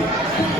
Thank you.